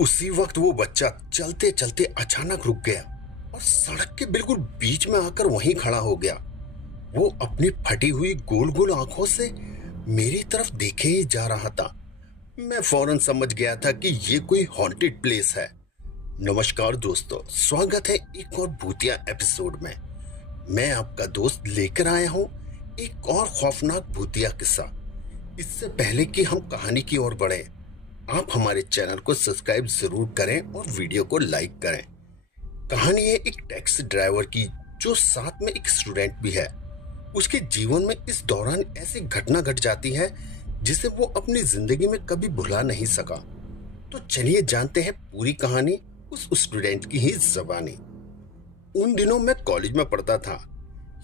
उसी वक्त वो बच्चा चलते चलते अचानक रुक गया और सड़क के बिल्कुल बीच में आकर वहीं खड़ा हो गया। वो अपनी फटी हुई गोल गोल आंखों से मेरी तरफ देखे ही जा रहा था। मैं फौरन समझ गया था कि ये कोई हॉन्टेड प्लेस है। नमस्कार दोस्तों, स्वागत है एक और भूतिया एपिसोड में। मैं आपका दोस्त लेकर आया हूँ एक और खौफनाक भूतिया किस्सा। इससे पहले कि हम कहानी की ओर बढ़े, आप हमारे चैनल को सब्सक्राइब जरूर करें और वीडियो को लाइक करें। कहानी है एक टैक्सी ड्राइवर की जो साथ में एक स्टूडेंट भी है। उसके जीवन में इस दौरान ऐसी घटना घट जाती है जिसे वो अपनी जिंदगी में कभी भुला नहीं सका। तो चलिए जानते हैं पूरी कहानी उस स्टूडेंट की ही ज़बानी। उन दिनों मैं कॉलेज में पढ़ता था।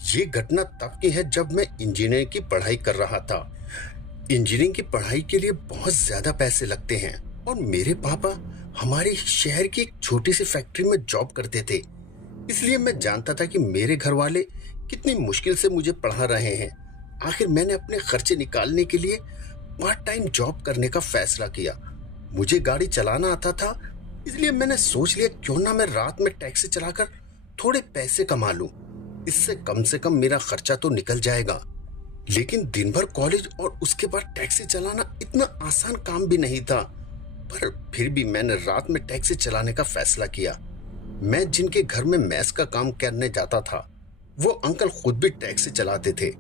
ये घटना तब की है जब मैं इंजीनियरिंग की पढ़ाई कर रहा था। इंजीनियरिंग की पढ़ाई के लिए बहुत ज्यादा पैसे लगते हैं और मेरे पापा हमारे शहर की एक छोटी सी फैक्ट्री में जॉब करते थे। इसलिए मैं जानता था कि मेरे घर वाले कितनी मुश्किल से मुझे पढ़ा रहे हैं। आखिर मैंने अपने खर्चे निकालने के लिए पार्ट टाइम जॉब करने का फैसला किया। मुझे गाड़ी चलाना आता था, इसलिए मैंने सोच लिया क्यों ना मैं रात में टैक्सी चलाकर थोड़े पैसे कमा लूं। इससे कम से कम मेरा खर्चा तो निकल जाएगा। लेकिन दिन भर कॉलेज और उसके बाद टैक्सी चलाना इतना आसान काम भी नहीं था। पर फिर भी मैंने रात में टैक्सी चलाने का फैसला किया। मैं जिनके घर में मैस का काम करने जाता था, वो अंकल खुद भी टैक्सी चलाते थे।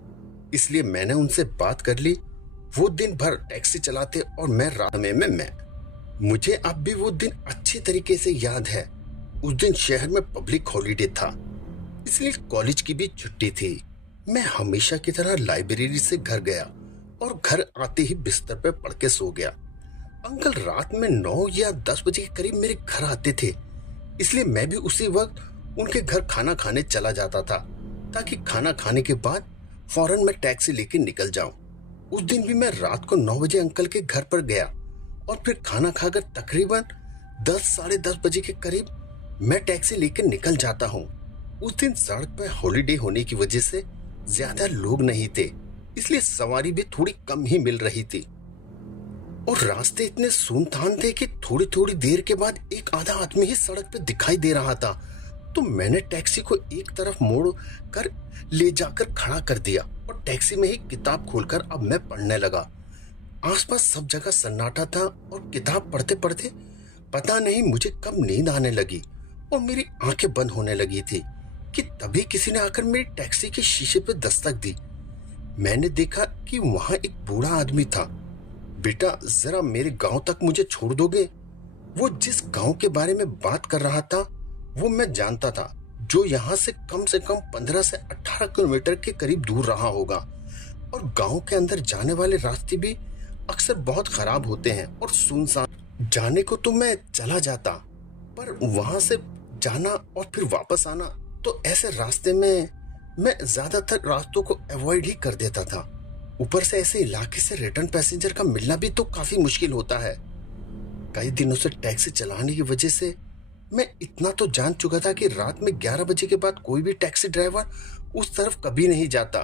इसलिए मैंने उनसे बात कर ली। वो दिन भर टैक्सी चलाते और मैं रात में मैं मुझे अब भी वो दिन अच्छी तरीके से याद है। उस दिन शहर में पब्लिक हॉलीडे था, इसलिए कॉलेज की भी छुट्टी थी। मैं हमेशा की तरह लाइब्रेरी से घर गया और घर आते ही बिस्तर पर पड़ के सो गया। अंकल रात में 9 या 10 बजे के करीब मेरे घर आते थे, इसलिए मैं भी उसी वक्त उनके घर खाना खाने चला जाता था ताकि खाना खाने के बाद फौरन मैं टैक्सी लेके निकल जाऊं। उस दिन भी मैं रात को 9 बजे अंकल के घर पर गया और फिर खाना खाकर तकरीबन 10 साढ़े 10 बजे के करीब मैं टैक्सी लेकर निकल जाता हूँ। उस दिन सड़क पर हॉलीडे होने की वजह से ज्यादा लोग नहीं थे, इसलिए सवारी भी थोड़ी कम ही मिल रही थी और रास्ते इतने सुनसान थे कि थोड़ी थोड़ी देर के बाद एक आधा आदमी ही सड़क पे दिखाई दे रहा था। तो मैंने टैक्सी को एक तरफ मोड़ कर ले जाकर खड़ा कर दिया और टैक्सी में ही किताब खोलकर अब मैं पढ़ने लगा। आसपास सब जगह सन्नाटा था और किताब पढ़ते पढ़ते पता नहीं मुझे कब नींद आने लगी और मेरी आंखें बंद होने लगी थी कि तभी किसी ने आकर मेरी टैक्सी के शीशे पे दस्तक दी। मैंने देखा कि वहां एक बूढ़ा आदमी था। बेटा, जरा मेरे गांव तक मुझे छोड़ दोगे? वो जिस गांव के बारे में बात कर रहा था वो मैं जानता था, जो यहाँ से कम 15 से 18 किलोमीटर के करीब दूर रहा होगा। और गांव के अंदर जाने वाले रास्ते भी अक्सर बहुत खराब होते हैं और सुनसान। जाने को तो मैं चला जाता, पर वहां से जाना और फिर वापस आना, तो ऐसे रास्ते में मैं ज्यादातर रास्तों को अवॉइड ही कर देता था। ऊपर से ऐसे इलाके से रिटर्न पैसेंजर का मिलना भी तो काफी मुश्किल होता है। कई दिनों से टैक्सी चलाने की वजह से मैं इतना तो जान चुका था कि रात में 11 बजे के बाद कोई भी टैक्सी ड्राइवर उस तरफ कभी नहीं जाता।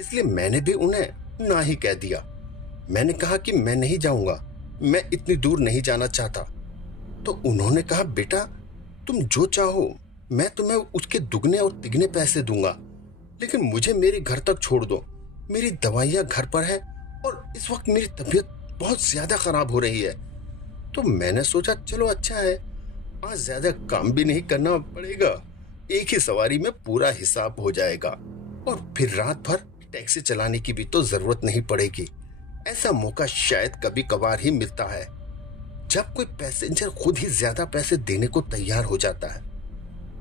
इसलिए मैंने भी उन्हें ना ही कह दिया। मैंने कहा कि मैं नहीं जाऊंगा, मैं इतनी दूर नहीं जाना चाहता। तो उन्होंने कहा, बेटा तुम जो चाहो मैं तुम्हें उसके दुगने और तिगने पैसे दूंगा, लेकिन मुझे मेरे घर तक छोड़ दो। मेरी दवाइयाँ घर पर है और इस वक्त मेरी तबीयत बहुत ज्यादा खराब हो रही है। तो मैंने सोचा चलो अच्छा है, आज ज्यादा काम भी नहीं करना पड़ेगा, एक ही सवारी में पूरा हिसाब हो जाएगा और फिर रात भर टैक्सी चलाने की भी तो जरूरत नहीं पड़ेगी। ऐसा मौका शायद कभी कभार ही मिलता है जब कोई पैसेंजर खुद ही ज्यादा पैसे देने को तैयार हो जाता है।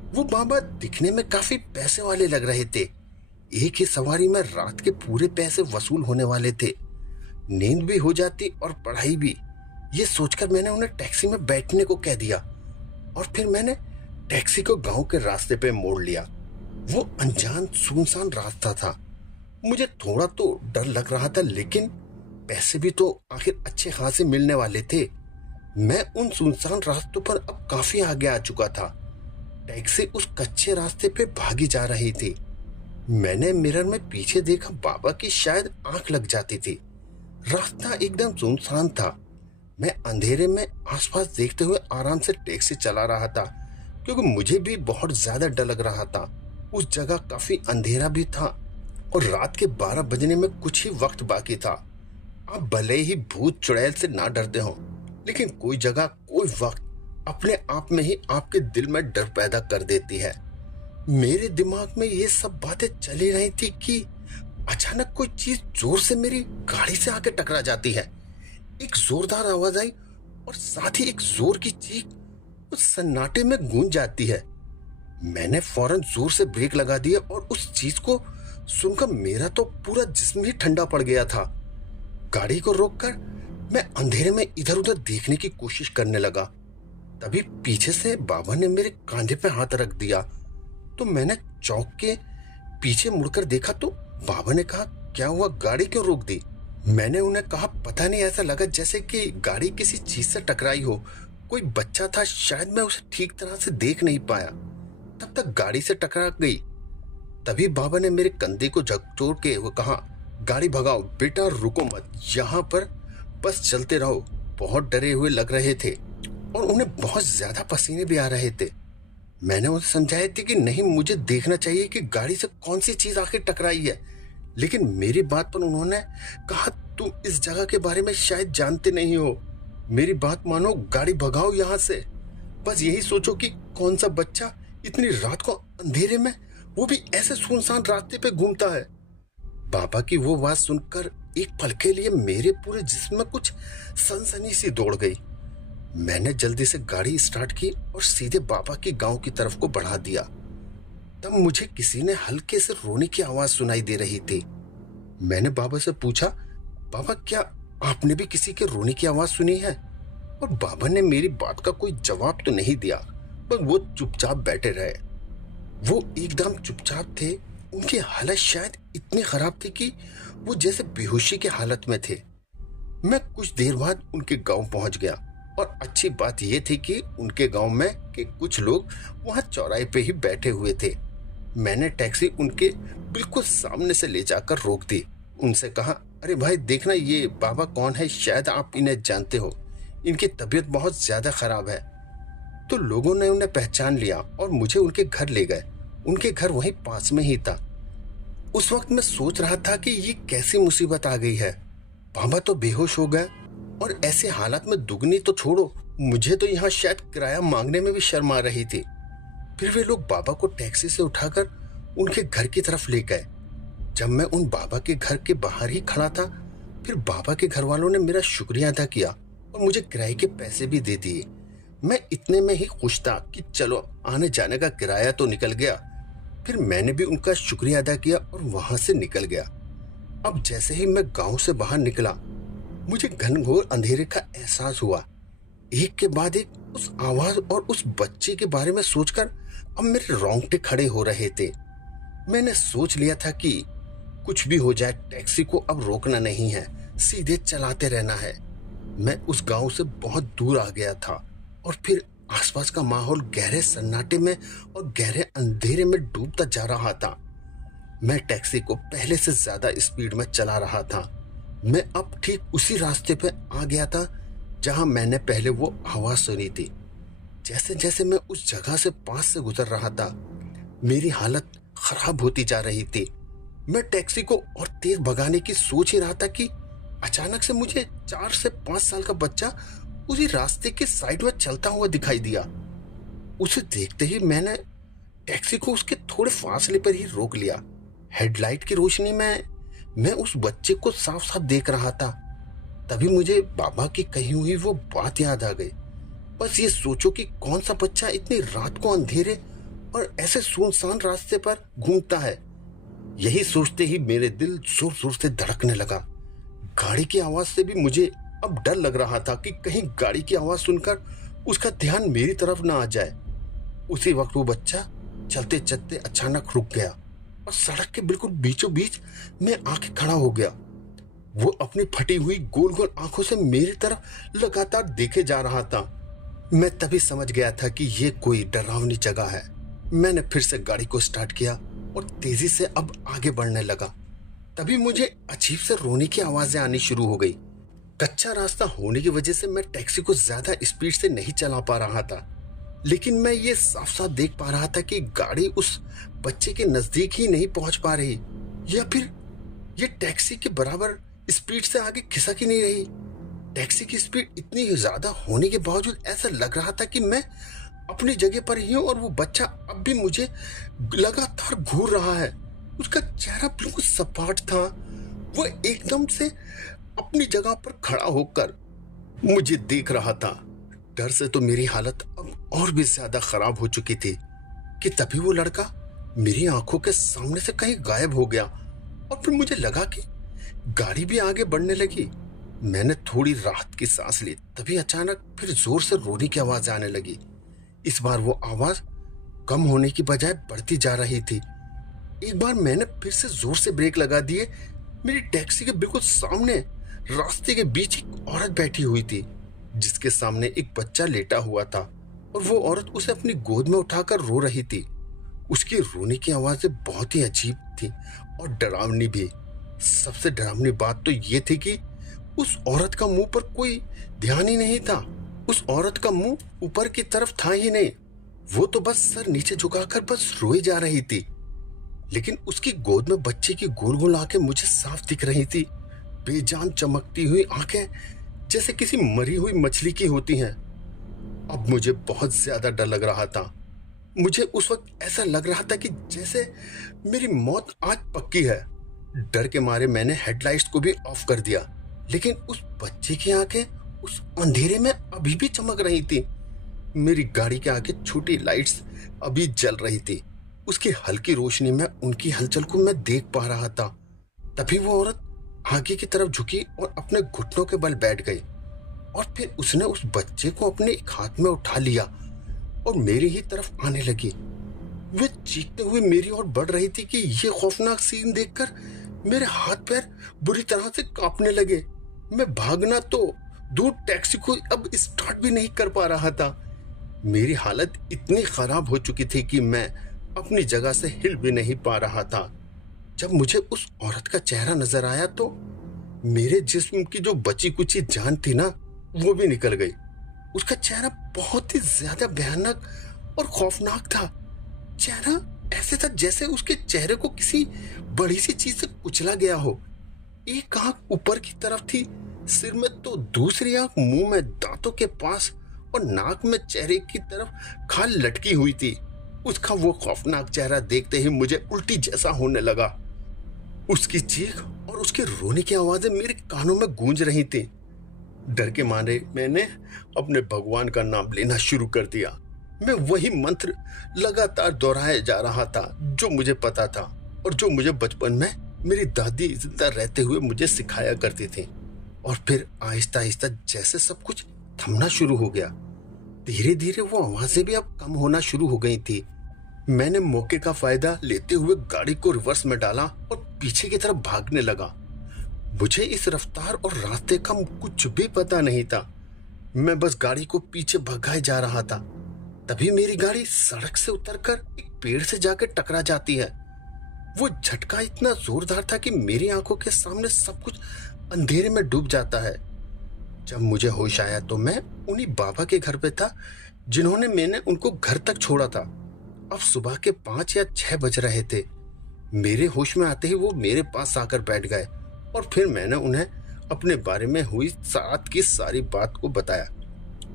वो बाबा दिखने में काफी पैसे वाले लग रहे थे। एक ही सवारी में रात के पूरे पैसे वसूल होने वाले थे। नींद भी हो जाती और पढ़ाई भी। ये सोचकर मैंने उन्हें टैक्सी में बैठने को कह दिया और फिर मैंने टैक्सी को गांव के रास्ते पे मोड़ लिया। वो अनजान सुनसान रास्ता था। मुझे थोड़ा तो डर लग रहा था, लेकिन पैसे भी तो आखिर अच्छे खासे मिलने वाले थे। मैं उन सुनसान रास्तों पर अब काफी आगे आ चुका था। टैक्सी उस कच्चे रास्ते पे भागी जा रही थी। मैंने मिरर में पीछे देखा, बाबा की शायद आंख लग जाती थी। रास्ता एकदम सुनसान था। मैं अंधेरे में आसपास देखते हुए आराम से टैक्सी चला रहा था, क्योंकि मुझे भी बहुत ज्यादा डर लग रहा था। उस जगह काफी अंधेरा भी था और रात के 12 बजने में कुछ ही वक्त बाकी था। आप भले ही भूत चुड़ैल से ना डरते हो, लेकिन कोई जगह कोई वक्त अपने आप में ही आपके दिल में डर पैदा कर देती है। मेरे दिमाग में ये सब बातें चली रही थी कि अचानक कोई चीज जोर से मेरी गाड़ी से आके टकरा जाती है। एक जोरदार आवाज आई और साथ ही एक जोर की चीख उस सन्नाटे में गूंज जाती है। मैंने फौरन जोर से ब्रेक लगा दिया और उस चीज को सुनकर मेरा तो पूरा जिस्म ही ठंडा पड़ गया था। गाड़ी को रोककर मैं अंधेरे में इधर उधर देखने की कोशिश करने लगा। तभी पीछे से बाबा ने मेरे कांधे पे हाथ रख दिया, तो मैंने चौंक के पीछे मुड़कर देखा तो बाबा ने कहा, क्या हुआ, गाड़ी क्यों रोक दी? मैंने उन्हें कहा, पता नहीं, ऐसा लगा जैसे कि गाड़ी किसी चीज से टकराई हो। कोई बच्चा था, शायद मैं उसे ठीक तरह से देख नहीं पाया, तब तक गाड़ी से टकरा गई। तभी बाबा ने मेरे कंधे को झकझोर के वो कहा, गाड़ी भगाओ बेटा, रुको मत, यहाँ पर बस चलते रहो। बहुत डरे हुए लग रहे थे और उन्हें बहुत ज्यादा पसीने भी आ रहे थे। मैंने उन्हें समझाया थी कि नहीं, मुझे देखना चाहिए कि गाड़ी से कौन सी चीज आखिर टकराई है, लेकिन मेरी बात पर उन्होंने कहा, तुम इस जगह के बारे में शायद जानते नहीं हो, मेरी बात मानो, गाड़ी भगाओ यहाँ से। बस यही सोचो कि कौन सा बच्चा इतनी रात को अंधेरे में, वो भी ऐसे सुनसान रास्ते पे घूमता है। बाबा की वो बात सुनकर एक पल के लिए मेरे पूरे जिस्म में कुछ सनसनी सी दौड़ गई। मैंने जल्दी से गाड़ी स्टार्ट की और सीधे बाबा के गांव की तरफ को बढ़ा दिया। तब मुझे किसी ने हल्के से रोने की आवाज सुनाई दे रही थी। मैंने बाबा से पूछा, बाबा क्या आपने भी किसी के रोने की आवाज सुनी है? और बाबा ने मेरी बात का कोई जवाब तो नहीं दिया, बस वो चुपचाप बैठे रहे। वो एकदम चुपचाप थे। उनकी हालत शायद इतनी खराब थी कि वो जैसे बेहोशी की हालत में थे। मैं कुछ देर बाद उनके गांव पहुंच गया और अच्छी बात यह थी कि उनके गांव में के कुछ लोग वहां चौराहे पे ही बैठे हुए थे। मैंने टैक्सी उनके बिल्कुल सामने से ले जाकर रोक दी। उनसे कहा, अरे भाई देखना, ये बाबा कौन है, शायद आप इन्हें जानते हो, इनकी तबीयत बहुत ज्यादा खराब है। तो लोगों ने उन्हें पहचान लिया और मुझे उनके घर ले गए। उनके घर वहीं पास में ही था। उस वक्त मैं सोच रहा था कि ये कैसी मुसीबत आ गई है। बाबा तो बेहोश हो गए और ऐसे हालात में दुगनी तो छोड़ो, मुझे तो यहाँ शायद किराया मांगने में भी शर्म आ रही थी। फिर वे लोग बाबा को टैक्सी से उठाकर उनके घर की तरफ ले गए। जब मैं उन बाबा के घर के बाहर ही खड़ा था, फिर बाबा के घर वालों ने मेरा शुक्रिया अदा किया और मुझे किराए के पैसे भी दे दिए। मैं इतने में ही खुश था कि चलो आने जाने का किराया तो निकल गया। फिर मैंने भी उनका शुक्रिया अदा किया और वहां से निकल गया। अब जैसे ही मैं गांव से बाहर निकला, मुझे घनघोर अंधेरे का एहसास हुआ। एक के बाद एक उस आवाज और उस बच्चे के बारे में सोचकर अब मेरे रोंगटे खड़े हो रहे थे। मैंने सोच लिया था कि कुछ भी हो जाए, टैक्सी को अब रोकना नहीं है, सीधे चलाते रहना है। मैं उस गांव से बहुत दूर आ गया था और फिर आसपास का माहौल गहरे सन्नाटे में और गहरे अंधेरे में डूबता जा रहा था। मैं टैक्सी को पहले से ज्यादा स्पीड में चला रहा था। मैं अब ठीक उसी रास्ते पे आ गया था जहां मैंने पहले वो आवाज सुनी थी। जैसे जैसे मैं उस जगह से पास से गुजर रहा था, मेरी हालत खराब होती जा रही थी। मैं टैक्सी को और तेज भगाने की सोच ही रहा था कि अचानक से मुझे 4 से 5 साल का बच्चा उसी रास्ते के साइड में चलता हुआ दिखाई दिया। उसे देखते ही मैंने टैक्सी को उसके थोड़े फासले पर ही रोक लिया। हेडलाइट की रोशनी में मैं उस बच्चे को साफ साफ देख रहा था। तभी मुझे बाबा की कही हुई वो बात याद आ गई। बस ये सोचो कि कौन सा बच्चा इतनी रात को अंधेरे और ऐसे सुनसान रास्ते पर घूमता है। यही सोचते ही मेरे दिल जोर जोर से धड़कने लगा। गाड़ी की आवाज से भी मुझे अब डर लग रहा था कि कहीं गाड़ी की आवाज सुनकर उसका ध्यान मेरी तरफ ना आ जाए। उसी वक्त वो बच्चा चलते चलते अचानक रुक गया और सड़क के बिल्कुल बीचों बीच में आके खड़ा हो गया। वो अपनी फटी हुई गोल गोल आंखों से मेरी तरफ लगातार देखे जा रहा था। मैं तभी समझ गया था कि ये कोई डरावनी जगह है। मैंने फिर से गाड़ी को स्टार्ट किया और तेजी से अब आगे बढ़ने लगा। तभी मुझे अजीब से रोने की आवाजें आनी शुरू हो गई। कच्चा रास्ता होने की वजह से मैं टैक्सी को ज्यादा स्पीड से नहीं चला पा रहा था, लेकिन मैं ये साफ साफ देख पा रहा था कि गाड़ी उस बच्चे के नजदीक ही नहीं पहुंच पा रही, या फिर ये टैक्सी के बराबर स्पीड से आगे खिसक ही नहीं रही। टैक्सी की स्पीड इतनी ज्यादा होने के बावजूद ऐसा लग रहा था कि मैं अपनी जगह पर ही हूं और वो बच्चा अब भी मुझे लगातार घूर रहा है। उसका चेहरा बिल्कुल सपाट था। वो एकदम से अपनी जगह पर खड़ा होकर मुझे देख रहा था। डर से तो मेरी हालत अब और भी ज्यादा खराब हो चुकी थी कि तभी वो लड़का मेरी आंखों के सामने से कहीं गायब हो गया और फिर मुझे लगा कि गाड़ी भी आगे बढ़ने लगी। मैंने थोड़ी राहत की सांस ली, तभी अचानक फिर जोर से रोने की आवाज आने लगी। इस बार वो आवाज कम होने की बजाय बढ़ती जा रही थी। एक बार मैंने फिर से जोर से ब्रेक लगा दिए। मेरी टैक्सी के बिल्कुल सामने रास्ते के बीच एक औरत बैठी हुई थी, जिसके सामने एक बच्चा लेटा हुआ था और वो औरत उसे अपनी गोद में उठाकर रो रही थी। उसकी रोने की आवाजें बहुत ही अजीब थी और डरावनी भी। सबसे डरावनी बात तो ये थी कि उस औरत का मुंह पर कोई ध्यान ही नहीं था। उस औरत का मुंह ऊपर की तरफ था ही नहीं। वो तो बस सर नीचे झुकाकर बस रोई जा रही थी। लेकिन उसकी गोद में बच्चे की गोल गोल आंखें मुझे साफ दिख रही थी। बेजान चमकती हुई आंखें जैसे किसी मरी हुई मछली की होती हैं। अब मुझे बहुत ज्यादा डर लग रहा था। मुझे उस वक्त ऐसा लग रहा था कि जैसे मेरी मौत आज पक्की है। डर के मारे मैंने हेडलाइट्स को भी ऑफ कर दिया, लेकिन उस बच्चे की आंखें उस अंधेरे में अभी भी चमक रही थी। मेरी गाड़ी के आगे छोटी लाइट्स अभी जल रही थी। उसकी हल्की रोशनी में उनकी हलचल को मैं देख पा रहा था। तभी वो औरत आगे की तरफ झुकी और अपने घुटनों के बल बैठ गई और फिर उसने उस बच्चे को अपने एक हाथ में उठा लिया और मेरी ही तरफ आने लगी। वे चीखते हुए मेरी ओर बढ़ रही थी कि ये खौफनाक सीन देखकर मेरे हाथ पैर बुरी तरह से कांपने लगे। मैं भागना तो दूर, टैक्सी को अब स्टार्ट भी नहीं कर पा रहा था। मेरी हालत इतनी खराब हो चुकी थी कि मैं अपनी जगह से हिल भी नहीं पा रहा था। जब मुझे उस औरत का चेहरा नजर आया तो मेरे जिस्म की जो बची कुची जान थी ना, वो भी निकल गई। उसका चेहरा बहुत ही ज्यादा भयानक और खौफनाक था। चेहरा ऐसे था जैसे उसके चेहरे को किसी बड़ी सी चीज से कुचला गया हो। एक आंख ऊपर की तरफ थी सिर में, तो दूसरी आंख मुंह में दांतों के पास और नाक में चेहरे की तरफ खाल लटकी हुई थी। उसका वो खौफनाक चेहरा देखते ही मुझे उल्टी जैसा होने लगा। उसकी चीख और उसके रोने की आवाजें मेरे कानों में गूंज रही थी। डर के मारे मैंने अपने भगवान का नाम लेना शुरू कर दिया। मैं वही मंत्र लगातार दोहराया जा रहा था जो मुझे पता था और जो मुझे बचपन में मेरी दादी जिंदा रहते हुए मुझे सिखाया करती थी। और फिर आहिस्ता आहिस्ता जैसे सब कुछ थमना शुरू हो गया। धीरे धीरे वो आवाजें भी अब कम होना शुरू हो गई थी। मैंने मौके का फायदा लेते हुए गाड़ी को रिवर्स में डाला और पीछे की तरफ भागने लगा। मुझे इस रफ्तार और रास्ते का कुछ भी पता नहीं था। मैं बस गाड़ी को पीछे भगाए जा रहा था। तभी मेरी गाड़ी सड़क से उतरकर एक पेड़ से जाकर टकरा जाती है। वो झटका इतना जोरदार था कि मेरी आंखों के सामने सब कुछ अंधेरे में डूब जाता है। जब मुझे होश आया तो मैं उन्हीं बाबा के घर पे था जिन्होंने मैंने उनको घर तक छोड़ा था। अब सुबह के 5 या 6 बज रहे थे। मेरे होश में आते ही वो मेरे पास आकर बैठ गए और फिर मैंने उन्हें अपने बारे में हुई रात की सारी बात को बताया।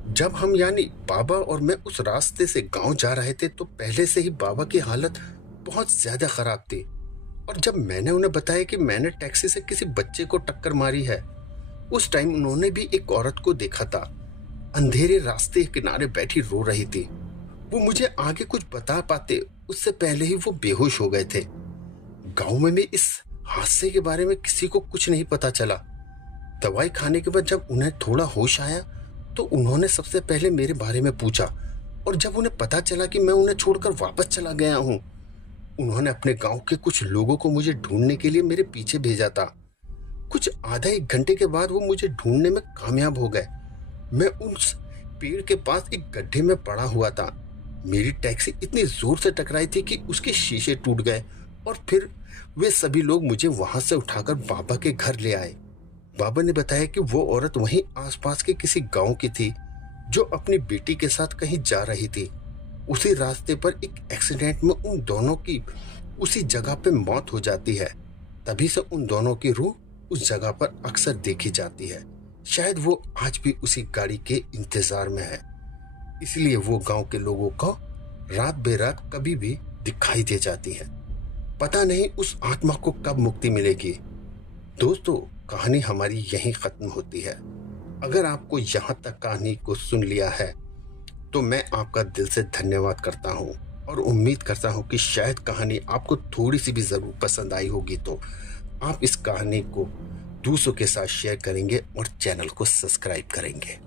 जब हम यानी बाबा और मैं उस रास्ते से गांव जा रहे थे तो पहले से ही बाबा की हालत बहुत ज्यादा खराब थी। और जब मैंने उन्हें बताया कि मैंने टैक्सी से किसी बच्चे को टक्कर मारी है, उस टाइम उन्होंने भी एक औरत को देखा था। अंधेरे रास्ते के किनारे बैठी रो रही थी। वो मुझे आगे कुछ बता पाते उससे पहले ही वो बेहोश हो गए थे। गांव में भी इस हादसे के बारे में किसी को कुछ नहीं पता चला। दवाई खाने के बाद जब उन्हें थोड़ा होश आया तो उन्होंने सबसे पहले मेरे बारे में पूछा और जब उन्हें पता चला कि मैं उन्हें छोड़कर वापस चला गया हूँ, उन्होंने अपने गांव के कुछ लोगों को मुझे ढूंढने के लिए मेरे पीछे भेजा था। कुछ आधा एक घंटे के बाद वो मुझे ढूंढने में कामयाब हो गए। मैं उस पेड़ के पास एक गड्ढे में पड़ा हुआ था। मेरी टैक्सी इतनी जोर से टकराई थी कि उसके शीशे टूट गए और फिर वे सभी लोग मुझे वहां से उठाकर बाबा के घर ले आए। बाबा ने बताया कि वो औरत वहीं आसपास के किसी गांव की थी जो अपनी बेटी के साथ कहीं जा रही थी। उसी रास्ते पर एक एक्सीडेंट में उन दोनों की उसी जगह पे मौत हो जाती है। तभी से उन दोनों की रूह उस जगह पर अक्सर देखी जाती है। शायद वो आज भी उसी गाड़ी के इंतजार में है, इसलिए वो गांव के लोगों को रात बेरात कभी भी दिखाई दे जाती है। पता नहीं उस आत्मा को कब मुक्ति मिलेगी। दोस्तों, कहानी हमारी यहीं खत्म होती है। अगर आपको यहाँ तक कहानी को सुन लिया है तो मैं आपका दिल से धन्यवाद करता हूँ और उम्मीद करता हूँ कि शायद कहानी आपको थोड़ी सी भी ज़रूर पसंद आई होगी। तो आप इस कहानी को दूसरों के साथ शेयर करेंगे और चैनल को सब्सक्राइब करेंगे।